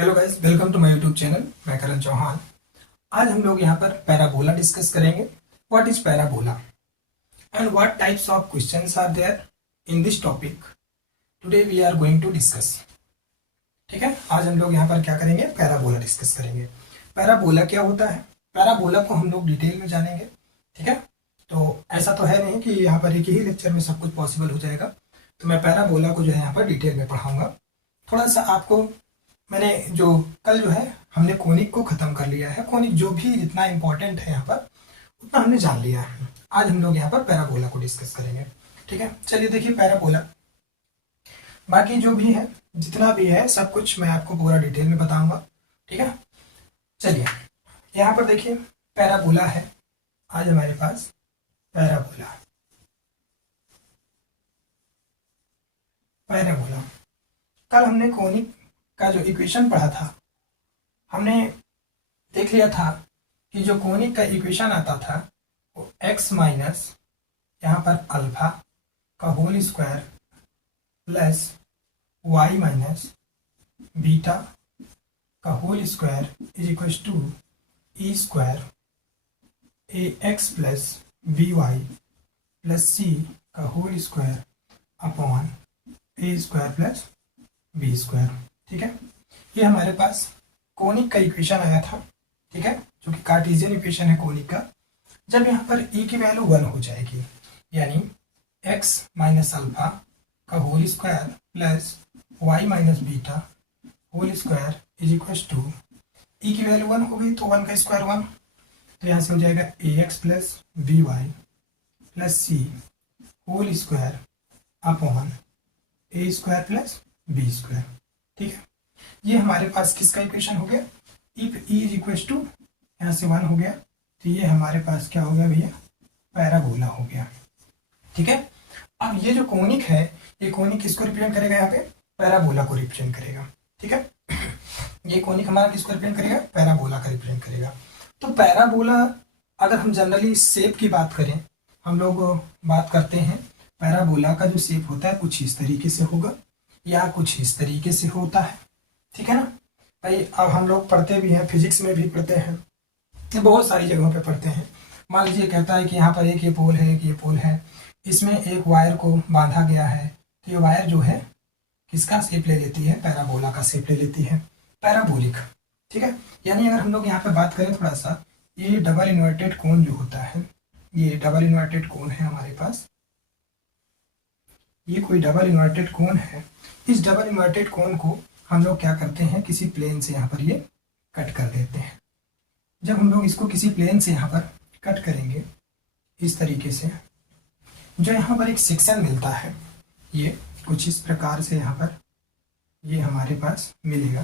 Hello guys, welcome to my YouTube channel. मैं करण चौहान। आज हम लोग यहाँ पर पैराबोला डिस्कस करेंगे। What is parabola and what types of questions are there in this topic. Today we are going to discuss. ठीक है, आज हम लोग यहाँ पर क्या करेंगे, पैराबोला डिस्कस करेंगे। पैराबोला क्या होता है, पैराबोला को हम लोग डिटेल में जानेंगे। ठीक है, तो ऐसा तो है नहीं कि यहाँ पर एक ही लेक्चर में सब कुछ पॉसिबल हो जाएगा। तो मैं पैराबोला को जो है यहाँ पर डिटेल में पढ़ाऊंगा। थोड़ा सा आपको मैंने जो कल जो है हमने कोनिक को खत्म कर लिया है। कोनिक जो भी जितना इंपॉर्टेंट है यहाँ पर उतना हमने जान लिया है। आज हम लोग यहाँ पर पैराबोला को डिस्कस करेंगे। ठीक है, चलिए देखिए पैराबोला, बाकी जो भी है जितना भी है सब कुछ मैं आपको पूरा डिटेल में बताऊंगा। ठीक है, चलिए यहाँ पर देखिए पैराबोला है। आज हमारे पास पैराबोला पैराबोला कल हमने कोनिक का जो इक्वेशन पढ़ा था, हमने देख लिया था कि जो कोनिक का इक्वेशन आता था वो x माइनस यहाँ पर अल्फा का whole square plus y minus beta का whole square is equal to e square a x plus b y plus c का whole square upon a square plus b square. ठीक है, ये हमारे पास conic का इक्वेशन आया था। ठीक है, जो कि कार्टेशियन इक्वेशन है कोनिक का। जब यहाँ पर e की वैल्यू 1 हो जाएगी, यानी x माइनस अल्फा का whole square plus y minus beta whole square is equal to e की वैल्यू 1 होगी तो 1 का स्क्वायर 1, तो यहाँ से हो जाएगा ax plus b y plus c whole square upon a square plus b square. ठीक है, ये हमारे पास किसका इक्वेशन हो गया, if e is equal to यहाँ से 1 हो गया, तो ये हमारे पास क्या हो गया भैया, पैराबोला हो गया। ठीक है, अब ये जो कोनिक है, ये कोनिक किसको रिप्रेजेंट करेगा, यहाँ पे पैराबोला को रिप्रेजेंट करेगा। ठीक है, ये कोनिक हमारा किसको रिप्रेजेंट करेगा, पैराबोला का रिप्रेजेंट करेगा। तो पैराबोला अगर हम जनरली शेप की बात करें, हम लोग बात करते हैं पैराबोला का जो शेप होता है कुछ इस तरीके से होगा या कुछ इस तरीके से होता है। ठीक है ना भाई, अब हम लोग पढ़ते भी हैं, फिजिक्स में भी पढ़ते हैं, बहुत सारी जगहों पे पढ़ते हैं। मान लीजिए कहता है कि यहाँ पर एक ये पोल है, एक ये पोल है, इसमें एक वायर को बांधा गया है, तो ये वायर जो है किसका शेप ले लेती है, पैराबोला का शेप ले लेती है, पैराबोलिक। ठीक है, यानी अगर हम लोग यहाँ पे बात करें थोड़ा सा, ये डबल इन्वर्टेड कोन जो होता है, ये डबल इन्वर्टेड कोन है हमारे पास, ये कोई डबल इन्वर्टेड कोन है। इस डबल इन्वर्टेड कोन को हम लोग क्या करते हैं, किसी प्लेन से यहाँ पर ये कट कर देते हैं। जब हम लोग इसको किसी प्लेन से यहाँ पर कट करेंगे इस तरीके से, जो यहाँ पर एक सेक्शन मिलता है, ये कुछ इस प्रकार से यहाँ पर ये हमारे पास मिलेगा।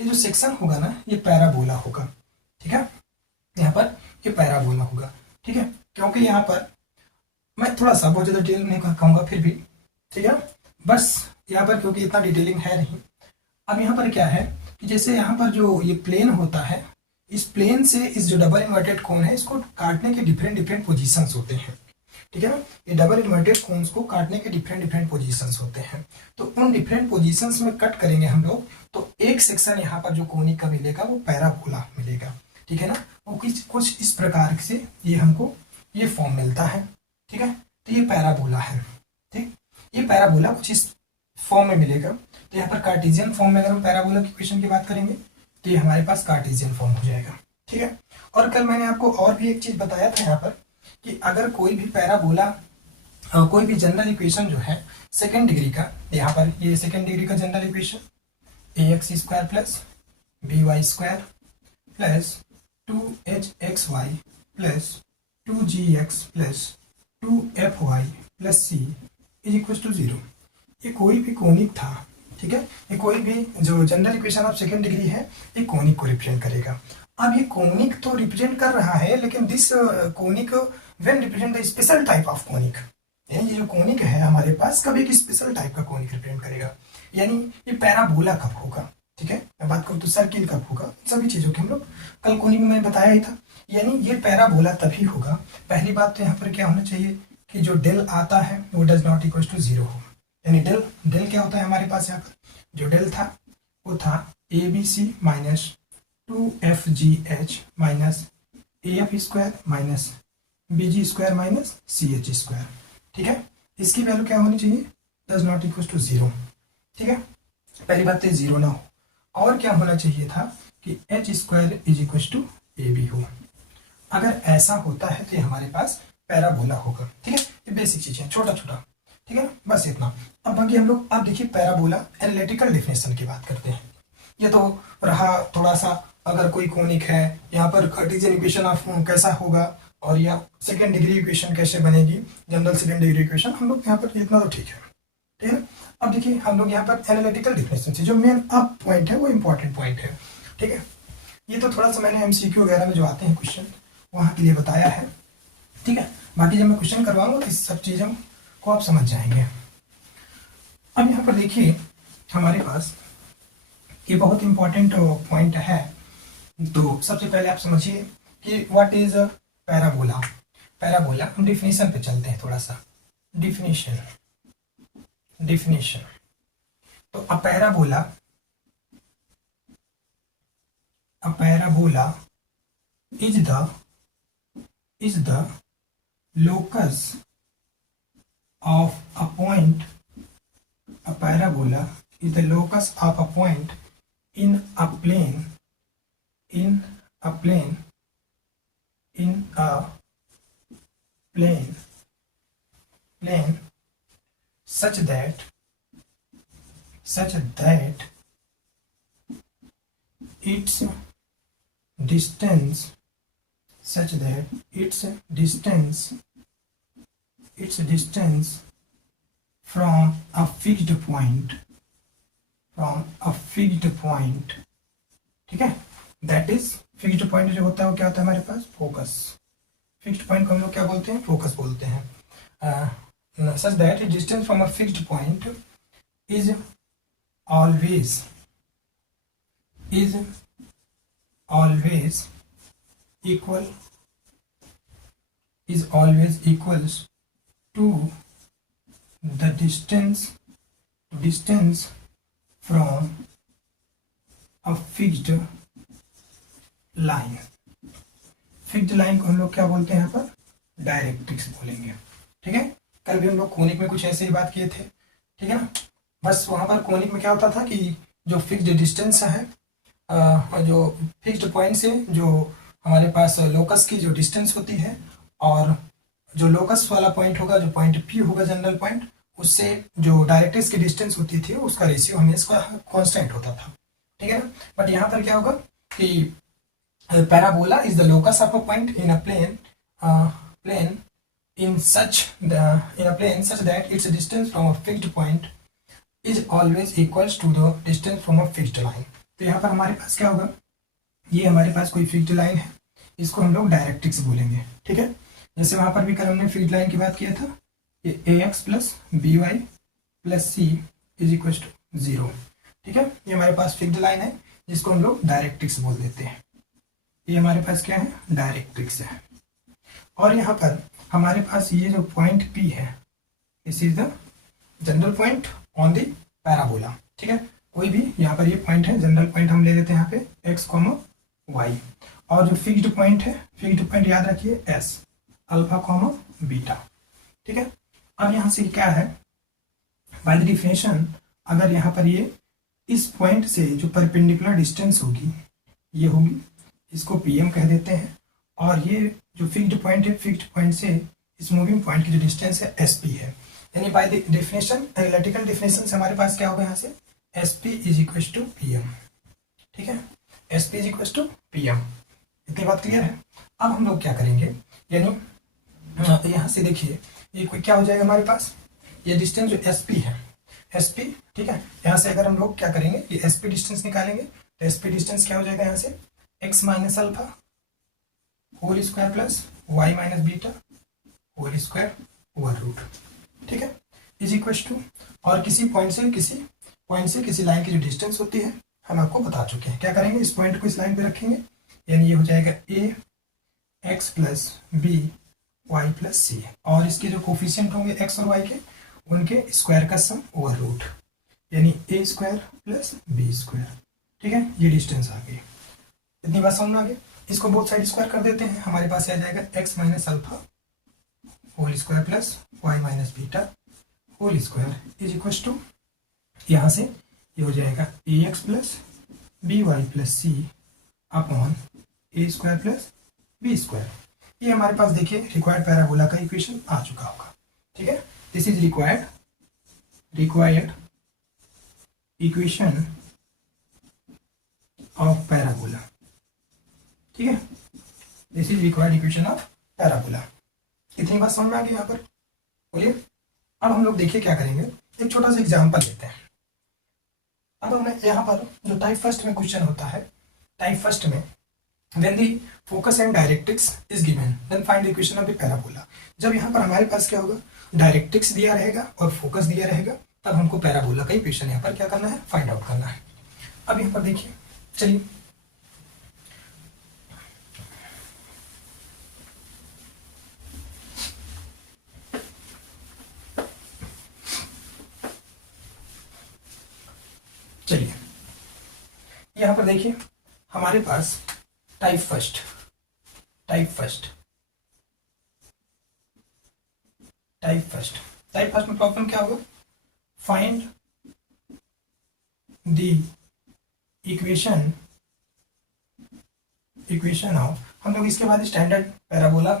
ये जो सेक्शन होगा ना, ये पैराबोला होगा। ठीक है, यहाँ पर ये पैराबोला होगा। ठीक है, क्योंकि यहाँ पर मैं थोड़ा सा बहुत ज़्यादा डिटेल नहीं कहूँगा फिर भी। ठीक है, बस यहाँ पर क्योंकि इतना डिटेलिंग है नहीं। अब यहाँ पर क्या है कि जैसे यहाँ पर जो ये प्लेन होता है, इस प्लेन से इस जो डबल इन्वर्टेड कोन है इसको काटने के डिफरेंट डिफरेंट पोजीशंस होते हैं। ठीक है ना, ये डबल इन्वर्टेड कोन्स को काटने के डिफरेंट डिफरेंट पोजीशंस होते हैं। तो उन डिफरेंट पोजीशंस में कट करेंगे हम लोग, तो एक सेक्शन यहाँ पर जो कोनिक का मिलेगा वो पैराबोला मिलेगा। ठीक है ना, वो कुछ इस प्रकार से ये हमको ये फॉर्म मिलता है। ठीक है, तो ये पैराबोला है। ठीक, ये पैराबोला कुछ इस फॉर्म में मिलेगा। तो यहाँ पर कार्टेशियन फॉर्म में अगर हम पैराबोला की इक्वेशन की बात करेंगे तो ये हमारे पास कार्टेशियन फॉर्म हो जाएगा। ठीक है, और कल मैंने आपको और भी एक चीज बताया था यहाँ पर कि अगर कोई भी पैराबोला कोई भी जनरल इक्वेशन जो है सेकेंड डिग्री का, यहाँ पर ये सेकेंड डिग्री का general equation a x square plus b y square plus 2hxy plus 2gx plus 2fy plus c is equal to 0, ये कोई भी कोनिक था। ठीक है, ये कोई भी जो general equation of second degree है ये कोनिक को रिप्रेजेंट करेगा। अब ये कोनिक तो रिप्रेजेंट कर रहा है, लेकिन this conic when represent the special type of conic, यानी ये जो कोनिक है हमारे पास कभी एक स्पेशल टाइप का कोनिक रिप्रेजेंट करेगा। यानी ये पैराबोला कब होगा, ठीक है, मैं बात करूँ तो सर्किल कब होगा, सभी चीजों के हम लोग कल कोनिक में मैंने बताया ही था। यानी ये पैराबोला तभी होगा, पहली बात तो यहाँ पर क्या होना चाहिए कि जो डेल आता है वो डज नॉट इक्वल टू 0 हो। यानी डेल क्या होता है हमारे पास, यहाँ पर जो डेल था वो था a b c minus 2FGH minus AF² minus BG² minus CH²। ठीक है, इसकी वैल्यू क्या होनी चाहिए, डज नॉट इक्वल टू 0। ठीक है, पहली बात तो 0 ना हो, और क्या होना चाहिए था कि H² is equal to AB हो। अगर ऐसा होता है तो ये हमारे पास पैराबोला होगा। ठीक है, ये बेसिक चीज है, छोटा छोटा। ठीक है ना, बस इतना। अब बाकी हम लोग अब देखिए पैराबोला एनालिटिकल डिफिनेशन की बात करते हैं। ये तो रहा थोड़ा सा, अगर कोई कोनिक है यहाँ पर कार्टेशियन इक्वेशन ऑफ कैसा होगा, और या सेकेंड डिग्री इक्वेशन कैसे बनेगी, जनरल सेकेंड डिग्री इक्वेशन, हम लोग यहाँ पर इतना तो ठीक है। ठीक है, अब देखिए हम लोग यहाँ पर एनालिटिकल डिफिनेशन से जो मेन अब पॉइंट है वो इंपॉर्टेंट पॉइंट है। ठीक है, ये तो थोड़ा सा मैंने MCQ वगैरह में जो आते हैं क्वेश्चन वहाँ के लिए बताया है। ठीक है, बाकी जब मैं क्वेश्चन करवाऊंगा तो इस सब चीज़ों को आप समझ जाएंगे। अब यहाँ पर देखिए हमारे पास ये बहुत इंपॉर्टेंट पॉइंट है। तो सबसे पहले आप समझिए कि व्हाट इज पैराबोला। पैराबोला, हम डिफिनेशन पे चलते हैं थोड़ा सा। डिफिनेशन तो a parabola is the locus of a point. A parabola is the locus of a point in a plane such that its distance from a fixed point, ठीक है, that is fixed point जो होता है वो क्या होता है हमारे पास, फोकस। फिक्स्ड पॉइंट को हम लोग क्या बोलते हैं, फोकस बोलते हैं। Such that distance from a fixed point is always equals to the distance from a fixed line। Fixed line को हम लोग क्या बोलते हैं यहाँ पर, डायरेक्ट्रिक्स बोलेंगे। ठीक है, कल भी हम लोग कोनिक में कुछ ऐसे ही बात किए थे। ठीक है ना, बस वहां पर कोनिक में क्या होता था कि जो फिक्स्ड डिस्टेंस है, जो फिक्स्ड पॉइंट से जो हमारे पास लोकस की जो डिस्टेंस होती है, और जो लोकस वाला पॉइंट होगा, जो पॉइंट P होगा जनरल पॉइंट, उससे जो डायरेक्ट्रिक्स की डिस्टेंस होती थी उसका रेशियो हमेशा कांस्टेंट होता था। ठीक है ना, बट यहाँ पर क्या होगा कि parabola is the locus of a point in a plane in such that its distance from a fixed point is always equals to the distance from a fixed line। तो यहाँ पर हमारे पास क्या होगा, ये हमारे पास कोई फिक्स्ड लाइन है, इसको हम लोग डायरेक्ट्रिक्स बोलेंगे। ठीक है, जैसे वहां पर भी कल हमने फिक्स्ड लाइन की बात किया था, ये AX plus BY plus C is equal to 0। ठीक है, ये हमारे पास फिक्स्ड लाइन है जिसको हम लोग डायरेक्ट्रिक्स बोल देते हैं। ये हमारे पास क्या है, डायरेक्ट्रिक्स है। और यहाँ पर हमारे पास ये जो पॉइंट P है, this is the general point on the parabola. ठीक है, कोई भी यहाँ पर ये पॉइंट है, जनरल पॉइंट हम ले लेते हैं यहाँ पे x, y। और जो फिक्स्ड पॉइंट है, फिक्स्ड पॉइंट याद रखिए S, अल्फा, बीटा। ठीक है, अब यहाँ से क्या है, बाय द डिफिनेशन, अगर यहाँ पर ये इस पॉइंट से जो परपेंडिकुलर डिस्टेंस होगी ये होगी, इसको PM कह देते हैं। और ये जो फिक्स्ड पॉइंट है, फिक्स्ड पॉइंट से इस मूविंग पॉइंट की जो डिस्टेंस है SP है। यानी by the definition, analytical definition से हमारे पास क्या होगा यहाँ से, SP is equal to PM। ठीक है, SP is equal to PM। इतनी बात क्लियर है। अब हम लोग क्या करेंगे, यानी यहाँ से देखिए ये कोई क्या हो जाएगा हमारे पास, ये डिस्टेंस जो SP है, SP। ठीक है, यहाँ से अगर हम लोग क्या करेंगे, ये SP डिस्टेंस निकालेंगे, तो SP डिस्टेंस क्या हो जाएगा यहाँ से, x minus alpha whole square plus y minus beta whole square over root. ठीक है, इज इक्वल टू, और किसी पॉइंट से किसी लाइन की जो डिस्टेंस होती है हम आपको बता चुके हैं। क्या करेंगे, इस पॉइंट को इस लाइन पे रखेंगे, यानी ये हो जाएगा a x plus b y plus c, और इसके जो कोफिशिएंट होंगे x और y के, उनके स्क्वायर का सम ओवर रूट, यानी a square plus b square ठीक है, ये डिस्टेंस आ गई। इतनी बात समझ में आ गई। इसको बोथ साइड स्क्वायर कर देते हैं, हमारे पास आ जाएगा x minus alpha whole square plus y minus beta whole square is equal to, यहाँ से ये हो जाएगा a x plus b y plus c upon a square plus b square. ये हमारे पास देखिए रिक्वायर्ड पैराबोला का इक्वेशन आ चुका होगा। ठीक है, this is required equation of parabola. ठीक है, this is required equation of parabola. इतनी बात समझ में आ गई यहाँ पर, बोलिए। अब हम लोग देखिए क्या करेंगे, एक छोटा सा एग्जाम्पल लेते हैं। अब हमें यहाँ पर जो टाइप फर्स्ट में क्वेश्चन होता है, टाइप फर्स्ट में when the focus and directrix is given then find the equation of the parabola। जब यहाँ पर हमारे पास क्या होगा, डायरेक्ट्रिक्स दिया रहेगा और फोकस दिया रहेगा, तब हमको पैराबोला का इक्वेशन यहाँ पर क्या करना है, फाइंड आउट करना है। अब यहाँ पर देखिए, चलिए यहाँ पर देखिए हमारे पास टाइप फर्स्ट में प्रॉब्लम क्या होगा, फाइंड द इक्वेशन ऑफ, हम लोग इसके बाद स्टैंडर्ड पैराबोला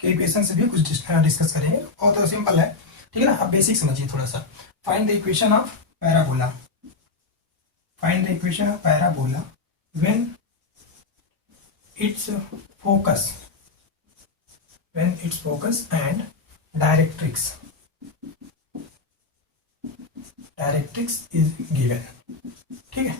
के इक्वेशन से भी कुछ डिस्कस करेंगे, और तो सिंपल है। ठीक है ना, आप बेसिक समझिए थोड़ा सा। Find the equation of parabola, when its focus and directrix is given। ठीक है,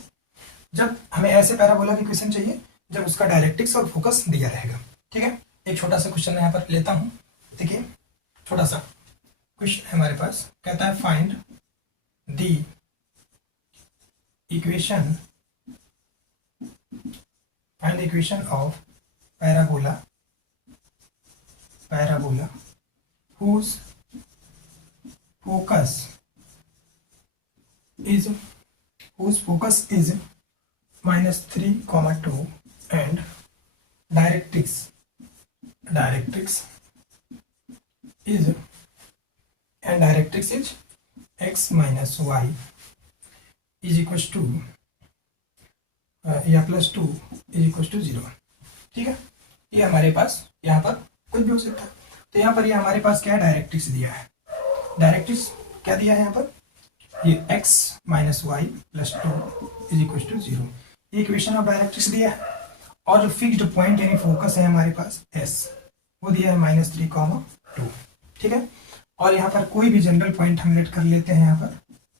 जब हमें ऐसे पैराबोला की क्वेश्चन चाहिए जब उसका डायरेक्ट्रिक्स और फोकस दिया रहेगा। ठीक है, एक छोटा सा क्वेश्चन यहाँ पर लेता हूं। देखिए छोटा सा क्वेश्चन है हमारे पास, कहता है find the equation of parabola whose focus is -3, 2 and directrix is x minus y is equals to या प्लस 2 इज इक्वल टू 0। ठीक है, ये हमारे पास यहाँ पर कुछ भी हो सकता है। तो यहाँ पर ये हमारे पास क्या है, डायरेक्ट्रिक्स दिया है। डायरेक्ट्रिक्स क्या दिया है यहाँ पर, ये x minus y plus 2 is equal to 0, ये इक्वेशन ऑफ डायरेक्ट्रिक्स दिया है। और जो फिक्स्ड पॉइंट यानी फोकस है हमारे पास s, वो दिया है -3, 2। ठीक है, और यहाँ पर कोई भी जनरल पॉइंट हम लेट कर लेते हैं यहाँ पर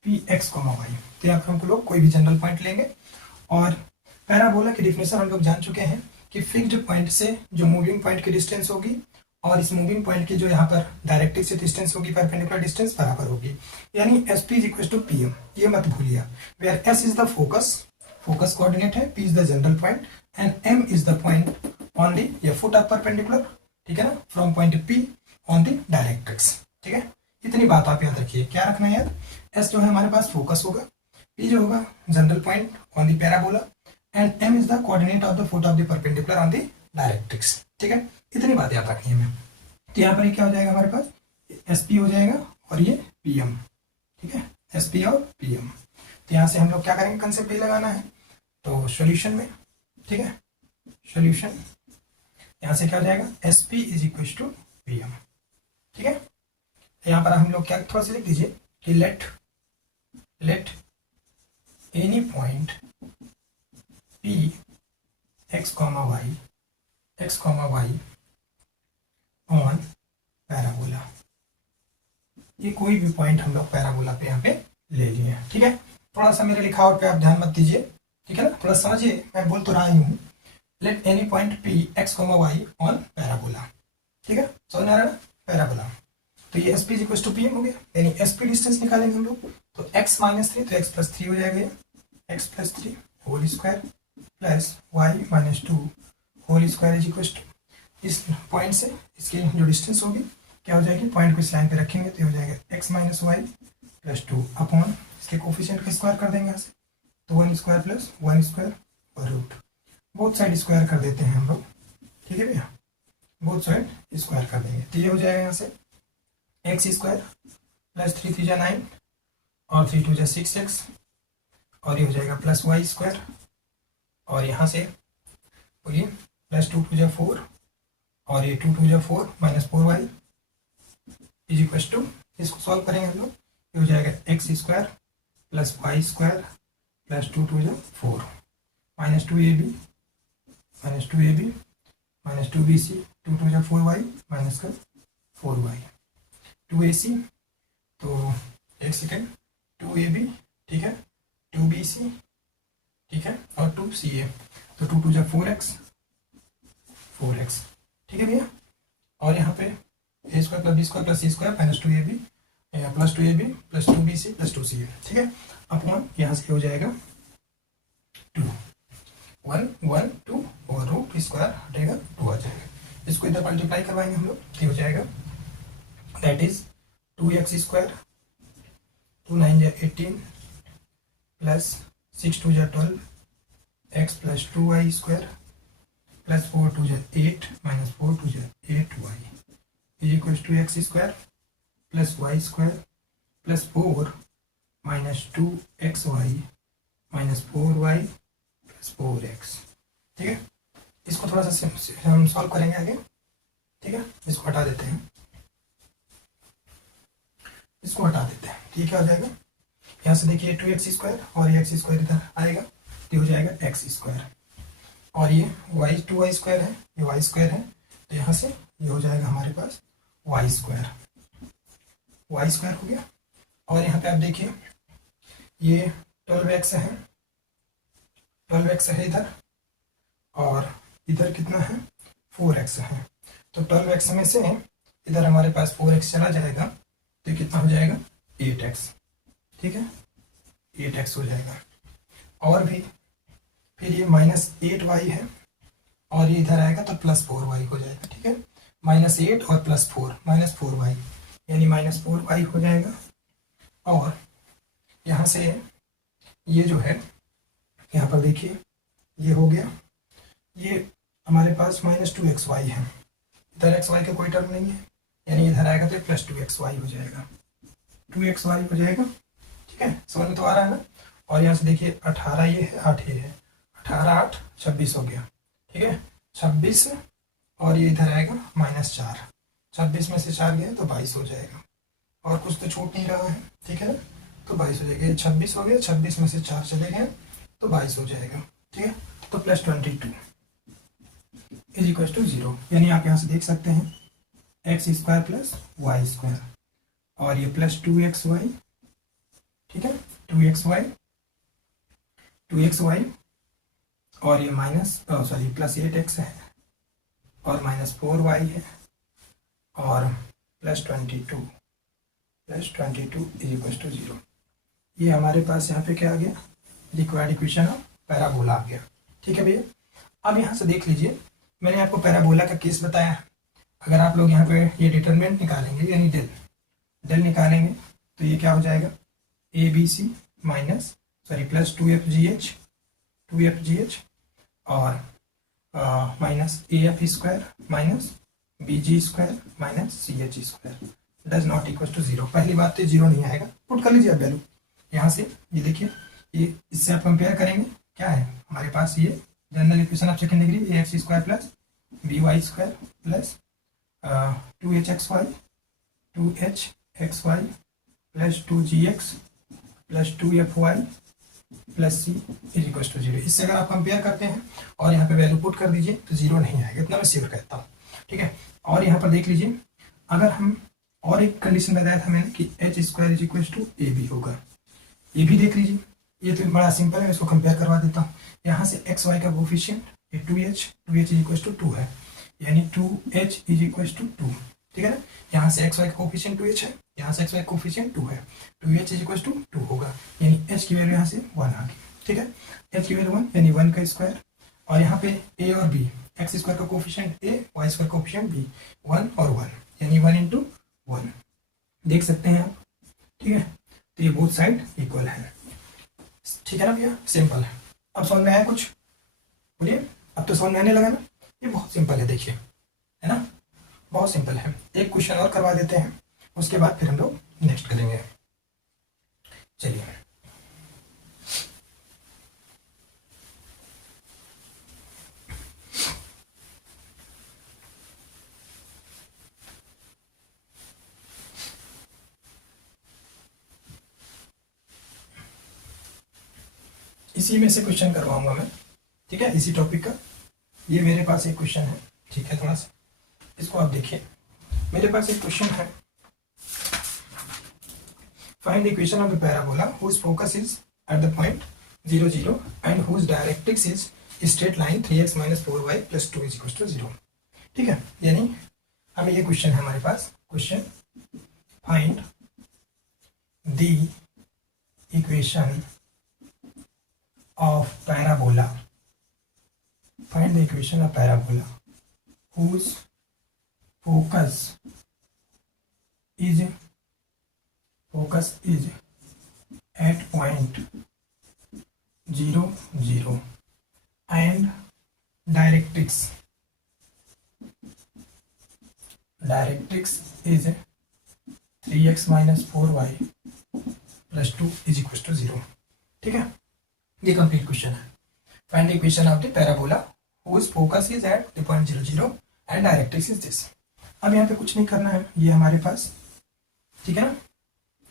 पी एक्स y। तो यहाँ पर हम लोग कोई भी जनरल पॉइंट लेंगे, और पैराबोला की डिफिनेशन हम लोग जान चुके हैं कि फिक्स्ड पॉइंट से जो मूविंग पॉइंट की डिस्टेंस होगी और इस मूविंग पॉइंट की जो यहाँ पर डायरेक्ट्रिक्स से डिस्टेंस होगी, परपेंडिकुलर डिस्टेंस बराबर होगी, यानी s P is equal to P m. ये मत भूलिए, where s is the focus coordinate है, p is the general point and m is the point on the या फुट ऑफ परपेंडिकुलर। ठीक है ना, from point p on the directrix. ठीक है, इतनी बात आप याद रखिए। क्या रखना है यार, एस जो है हमारे पास फोकस होगा, पी जो होगा general point on the parabola and m is the coordinate of the foot of the perpendicular on the directrix. ठीक है, इतनी बात याद रखनी है हमें। तो यहाँ पर ये क्या हो जाएगा हमारे पास, एस पी हो जाएगा और ये पी एम। ठीक है, एस पी और पी एम। तो यहाँ से हम लोग क्या करेंगे, कंसेप्ट ये लगाना है। तो सॉल्यूशन में, ठीक है, सॉल्यूशन यहाँ से क्या हो जाएगा, S P is equal to P M. ठीक है, यहाँ पर हम लोग क्या थोड़ा सा लिख दीजिए कि late any point P x, y on parabola. ये कोई भी पॉइंट हम लोग पैराबोला पे यहाँ पे ले लिए। ठीक है, थोड़ा सा मेरे लिखावट पे आप ध्यान मत दीजिए। ठीक है ना, थोड़ा समझिए, मैं बोल तो रहा ही हूँ। Let any point P x, y on parabola. ठीक है, समझ आ रहा है, पैराबोला। तो ये S P is equal to P M हो गया, यानी एस पी डिस्टेंस निकालेंगे हम लोग। तो x -3 तो x + 3 हो जाएगा, x + 3 whole square plus y - 2 whole square is equal to, इस पॉइंट से इसकी जो डिस्टेंस होगी क्या हो जाएगी, पॉइंट को इस लाइन पे रखेंगे तो हो जाएगा x - y + 2 अपॉन इसके कोफिशिएंट का स्क्वायर कर देंगे यहाँ से, तो 1 स्क्वायर प्लस 1 स्क्वायर और रूट, बोथ साइड स्क्वायर कर देते हैं हम लोग, ठीक है भैया, बोथ साइड स्क्वायर कर देंगे। तो ये हो जाएगा यहाँ से एक्स स्क्वायर प्लस 3 3 जा 9 और 3 2 जा 6x, और ये हो जाएगा प्लस वाई स्क्वायर, और यहाँ से ये प्लस 2 2 जा 4 और ये 2 2 जा 4 minus 4y is equal to, इसको सॉल्व करेंगे हम लोग, ये हो जाएगा x square plus y square plus 2 2 जा 4 minus 2ab minus 2ab minus 2bc 2 2 जा 4y माइनस का 4y 2ac, तो एक सेकेंड 2ab, ठीक है, 2bc, ठीक है, और 2ca, तो 2 2 जा 4x, ठीक है भैया। और यहाँ पे a square plus b square plus c square minus 2ab plus 2ab plus 2bc plus 2ca, ठीक है, अपॉन यहाँ से हो जाएगा 2 1 1 2 और रूट स्क्वायर हटेगा 2 आ जाएगा, इसको इधर मल्टीप्लाई करवाएंगे हम लोग, तो हो जाएगा दैट इज 2x स्क्वायर 2 9 जा 18 प्लस 6 2 जा 12 x plus 2y square plus 4 2 जा 8 माइनस 4 2 जा 8y is equal to x square plus y square plus 4 minus 2xy minus 4y plus 4x, ठीक है। इसको थोड़ा सा हम सॉल्व करेंगे आगे, ठीक है, इसको हटा देते हैं, इसको हटा देते हैं, ठीक है, हो जाएगा यहाँ से देखिए 2x स्क्वायर और ये x स्क्वायर इधर आएगा, तो हो जाएगा x स्क्वायर, और ये y 2y स्क्वायर है, ये y स्क्वायर है, तो यहाँ से ये हो जाएगा हमारे पास y स्क्वायर हो गया। और यहाँ पे आप देखिए ये 12x है, 12x है इधर, और इधर कितना है 4x है, तो 12x में से इधर हमारे पास 4x चला जाएगा, तो कितना हो जाएगा 8x, ठीक है, 8x हो जाएगा। और भी फिर ये माइनस 8y है, और ये इधर आएगा तो प्लस 4y हो जाएगा, ठीक है, माइनस 8 और प्लस 4 माइनस 4y यानी माइनस 4y हो जाएगा। और यहाँ से ये जो है यहाँ पर देखिए ये हो गया, ये हमारे पास माइनस 2xy है, इधर xy का कोई टर्म नहीं है, यानी इधर आएगा तो प्लस 2xy हो जाएगा, 2xy हो जाएगा, ठीक है, समझ में तो आ रहा है ना। और यहाँ से देखिए 18 ये है 8 ये है, 18 8 26 हो गया, ठीक है, 26 और ये इधर आएगा माइनस 4, 26 में से 4 गया तो 22 हो जाएगा, और कुछ तो छूट नहीं रहा है, ठीक है ना, तो 22 हो जाएगा, ये 26 हो गया, 26 में से 4 चले गए तो 22 हो जाएगा, ठीक है, तो प्लस 22 इज इक्वल टू 0, यानी आप यहाँ से देख सकते हैं x square plus y square, और ये प्लस 2xy, ठीक है, 2xy और ये माइनस सॉरी प्लस 8x है, और माइनस 4y है, और प्लस 22 इज इक्वल टू 0। ये हमारे पास यहाँ पे क्या आ गया, रिक्वायर्ड इक्वेशन ऑफ पैराबोला आ गया, ठीक है भैया। अब यहाँ से देख लीजिए, मैंने आपको पैराबोला का केस बताया, अगर आप लोग यहाँ पे ये डिटरमिनेंट निकालेंगे यानी डेल निकालेंगे, तो ये क्या हो जाएगा ABC minus sorry plus 2FGH और minus AF square minus BG square minus CH square does not equal to 0। पहली बात तो 0 नहीं आएगा, पुट कर लीजिए आप वैल्यू यहाँ से, ये देखिए, ये इससे आप कंपेयर करेंगे, क्या है हमारे पास ये general equation of second degree AX square plus BY square plus 2HXY plus 2GX plus 2FY plus C is equal to 0। इससे अगर आप कंपेयर करते हैं और यहाँ पे वैल्यू पुट कर दीजिए तो 0 नहीं आएगा, इतना मैं श्योर कहता हूँ, ठीक है। और यहाँ पर देख लीजिए, अगर हम और एक कंडीशन बताया था मैंने कि H square is equal to AB होगा, ये भी देख लीजिए, ये तो बड़ा सिंपल है, इसको कंपेयर करवा देता हूँ। यहाँ से XY का कोफिशिएंट ये 2H इज इक्वल टू 2 है, यानी 2H इज इक्वल टू 2, ठीक है ना। यहाँ से XY का कोफिशिएंट 2H है, यहाँ से XY कोफिशिएंट 2 है, 2H इज इक्वल टू 2 होगा, यानी H की वैल्यू यहाँ से 1 आ गई, ठीक है, H की वैल्यू 1 यानी 1 का स्क्वायर, और यहाँ पे A और B, X स्क्वायर का कोफिशिएंट A, Y स्क्वायर का कोफिशिएंट B, 1 और 1 यानी 1 इंटू 1 देख सकते हैं आप, ठीक है। तो ये बोथ साइड इक्वल है। ठीक है ना भैया, सिंपल है। अब समझ में आया कुछ, बोलिए। अब तो समझ में आने लगा ना, ये बहुत सिंपल है, देखिए, है ना, बहुत सिंपल है। एक क्वेश्चन और करवा देते हैं, उसके बाद फिर हम लोग नेक्स्ट करेंगे। चलिए, इसी में से क्वेश्चन करवाऊंगा मैं, ठीक है, इसी टॉपिक का। ये मेरे पास एक क्वेश्चन है, ठीक है, थोड़ा सा इसको आप देखिए। मेरे पास एक क्वेश्चन है, find the equation of the parabola whose focus is at the point 0 0 and whose directrix is straight line 3x minus 4y plus 2 is equals to 0। ठीक है, यानी हमें ये क्वेश्चन है हमारे पास, question find the equation of parabola, find the equation of parabola whose focus is at point 0 0 and directrix is 3x minus 4y plus 2 is equals to 0। ठीक है, ये कंप्लीट क्वेश्चन है। Find the equation of the parabola whose focus is at the point 0 0 and directrix is this। अब यहाँ पे कुछ नहीं करना है, ये हमारे पास, ठीक है ना,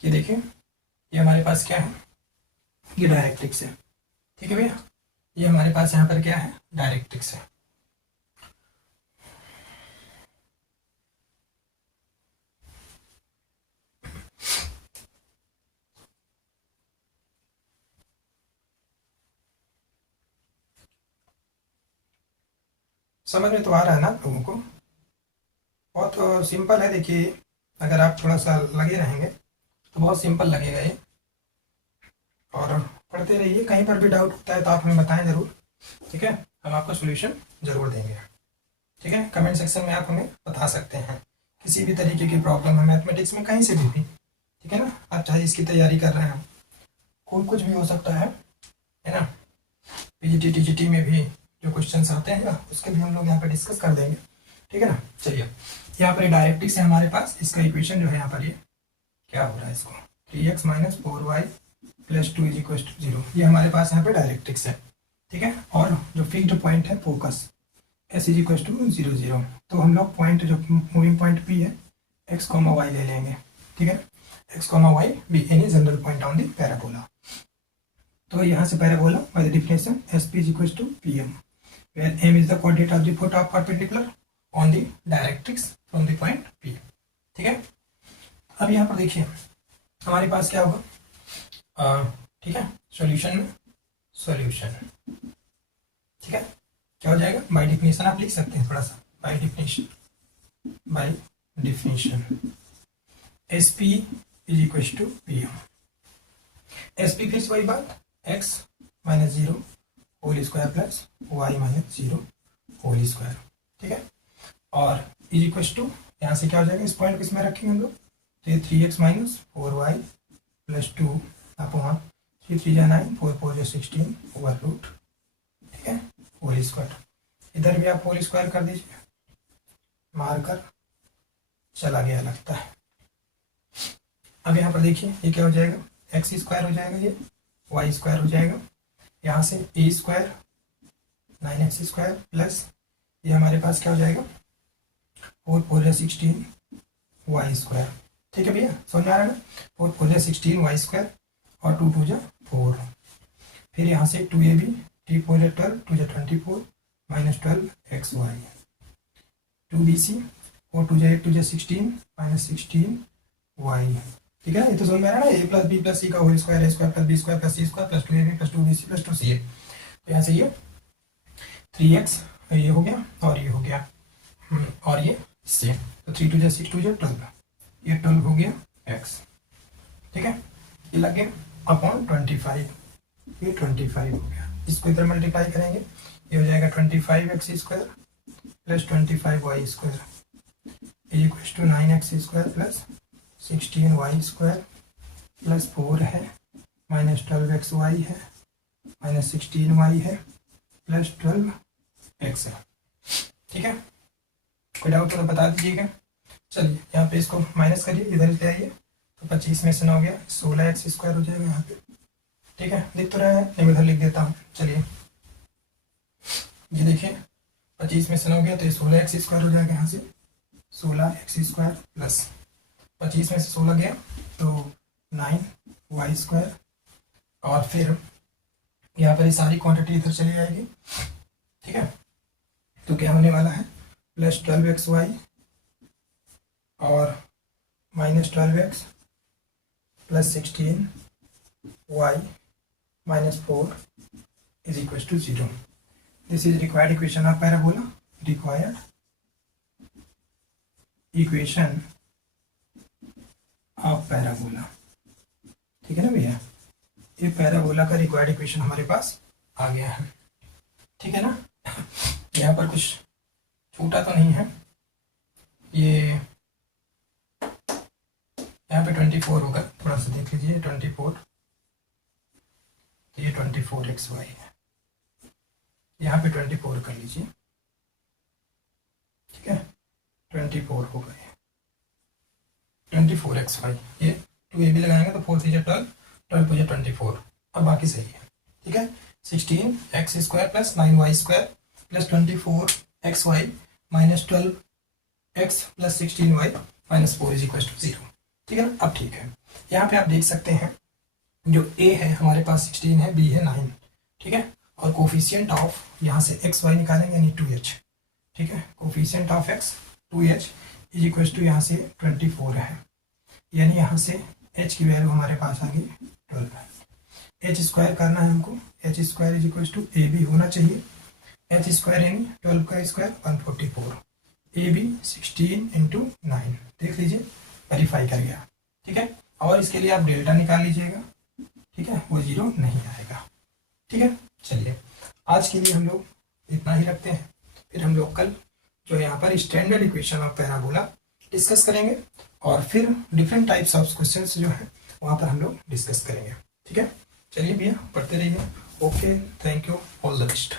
ये देखिए, ये हमारे पास क्या है, ये डायरेक्ट्रिक्स है, ठीक है भैया, ये हमारे पास यहाँ पर क्या है, डायरेक्ट्रिक्स है। समझ में तो आ रहा है ना आप लोगों को, बहुत सिंपल है। देखिए, अगर आप थोड़ा सा लगे रहेंगे तो बहुत सिंपल लगेगा ये, और पढ़ते रहिए। कहीं पर भी डाउट होता है तो आप हमें बताएं ज़रूर, ठीक है, हम आपको सोल्यूशन ज़रूर देंगे, ठीक है। कमेंट सेक्शन में आप हमें बता सकते हैं किसी भी तरीके की प्रॉब्लम है मैथमेटिक्स में, कहीं से भी, ठीक है ना। आप चाहे इसकी तैयारी कर रहे हैं, कोई कुछ भी हो सकता है ना। पीजीटी टीजीटी में भी जो क्वेश्चन आते हैं उसके भी हम लोग यहाँ पे डिस्कस कर देंगे, ठीक है ना। चलिए, यहाँ पर डायरेक्ट्रिक्स है हमारे पास, इसका इक्वेशन जो है यहाँ पर ये क्या हो रहा है, इसको 3x minus 4y plus 2 is equal to 0, ये हमारे पास यहाँ पे डायरेक्ट्रिक्स है, ठीक है। और जो फिक्स्ड पॉइंट है focus s is equal to 0 0, तो हम लोग पॉइंट जो मूविंग पॉइंट p है x, y ले लेंगे, ठीक है। x, y be any general point on the parabola. तो यहाँ से parabola by the definition sp is equal to pm, where m is the coordinate of the foot of perpendicular on the directrix from the point p, ठीक है। अब यहाँ पर देखिए हमारे पास क्या होगा, ठीक है, सॉल्यूशन में सॉल्यूशन, ठीक है, क्या हो जाएगा, बाय डेफिनेशन आप लिख सकते हैं थोड़ा सा, by definition sp is equal to pm। sp फिर वही बात, x minus 0 whole square plus y minus 0 whole square, ठीक है। और इज इक्वल टू, यहाँ से क्या हो जाएगा, इस पॉइंट को इसमें रखेंगे हम लोग, तो ये 3x minus 4y plus 2 upon 3 3 जा 9 4 4 जा 16 ओवर रूट, ठीक है, होल स्क्वायर। इधर भी आप होल स्क्वायर कर दीजिए, मारकर चला गया लगता है। अब यहाँ पर देखिए ये क्या हो जाएगा, एक्स स्क्वायर हो जाएगा, ये वाई स्क्वायर हो जाएगा, यहाँ से ए स्क्वायर 9x स्क्वायर प्लस ये हमारे पास क्या हो जाएगा 4 4 जा 16 वाई स्क्वायर, ठीक है भैया, समझ में आ रहा है ना। 4 4 जा 16 वाई स्क्वायर और 2 2 जा 4, फिर यहाँ से 2ab 3 4 जा 12 2 जा 24 माइनस 12 एक्स वाई, 2bc 4 2 जा 8 2 जा 16 माइनस 16 वाई, ठीक है। ये तो समझ में आ रहा है ना, a plus b plus c का whole square, a square plus b square plus c square plus 2ab plus 2bc plus 2ca। तो यहाँ से ये 3x ये हो गया और ये हो गया, और ये इससे, तो 3 2 जा 6 2 जा 12, ये 12 हो गया x, ठीक है, ये लग गया अपॉन 25, ये 25 हो गया। इसको इधर मल्टीप्लाई करेंगे, ये हो जाएगा 25x square plus 25y square is equal to 9x square plus 16y square plus 4 है माइनस 12xy है माइनस 16y है प्लस 12x है। ठीक है, कोई डाउट हो तो बता दीजिएगा। चलिए यहाँ पे इसको माइनस करिए, इधर ले आइए, तो 25 में से 9 गया, 16x² हो जाएगा यहाँ पे। ठीक है, दिख तो रहा है, मैं इधर लिख देता हूँ। चलिए ये देखिए 25 में से 9 गया तो ये 16x² हो जाएगा यहाँ से, 16x² प्लस 25 में से 16 गया तो 9y², और फिर यहाँ पर ये सारी क्वांटिटी इधर चली जाएगी। ठीक है, तो क्या होने वाला है, प्लस 12xy और minus 12x plus 16y minus 4 is equals to 0. This is required equation of parabola. Required equation of parabola. ठीक है ना भैया, ये पैराबोला का रिक्वायर्ड इक्वेशन हमारे पास आ गया है। ठीक है ना, यहाँ पर कुछ छूटा तो नहीं है, ये यहाँ पे 24 होगा, थोड़ा सा देख लीजिए 24, तो ये 24xy है, यहाँ पे 24 कर लीजिए। ठीक है, 24 हो गए, 24xy, ये 2a भी लगाएंगे तो 4 3 12, 12 पूजा 24, अब बाकी सही है। ठीक है, 16x² plus 9y² plus 24xy minus 12x plus 16y minus 4 is equal to 0। ठीक है ना, अब ठीक है, यहाँ पे आप देख सकते हैं जो a है हमारे पास 16 है, b है 9। ठीक है, और कोफिशिएंट ऑफ यहाँ से x y निकालेंगे यानी 2h। ठीक है, coefficient of x 2h is equal to यहाँ से 24 है, यानी यहाँ से h की वैल्यू हमारे पास आ गई 12 है। h² करना है हमको, h² is equal to a b होना चाहिए, h² यानी 12 का स्क्वायर 144, a b 16 इंटू 9, देख लीजिए वेरीफाई कर गया। ठीक है, और इसके लिए आप डेल्टा निकाल लीजिएगा। ठीक है, वो 0 नहीं आएगा। ठीक है, चलिए आज के लिए हम लोग इतना ही रखते हैं, फिर हम लोग कल जो है यहाँ पर standard equation of parabola discuss करेंगे, और फिर डिफरेंट टाइप्स ऑफ क्वेश्चंस जो है वहाँ पर हम लोग डिस्कस करेंगे। ठीक है, चलिए भैया पढ़ते रहिए। Okay, thank you, all the best.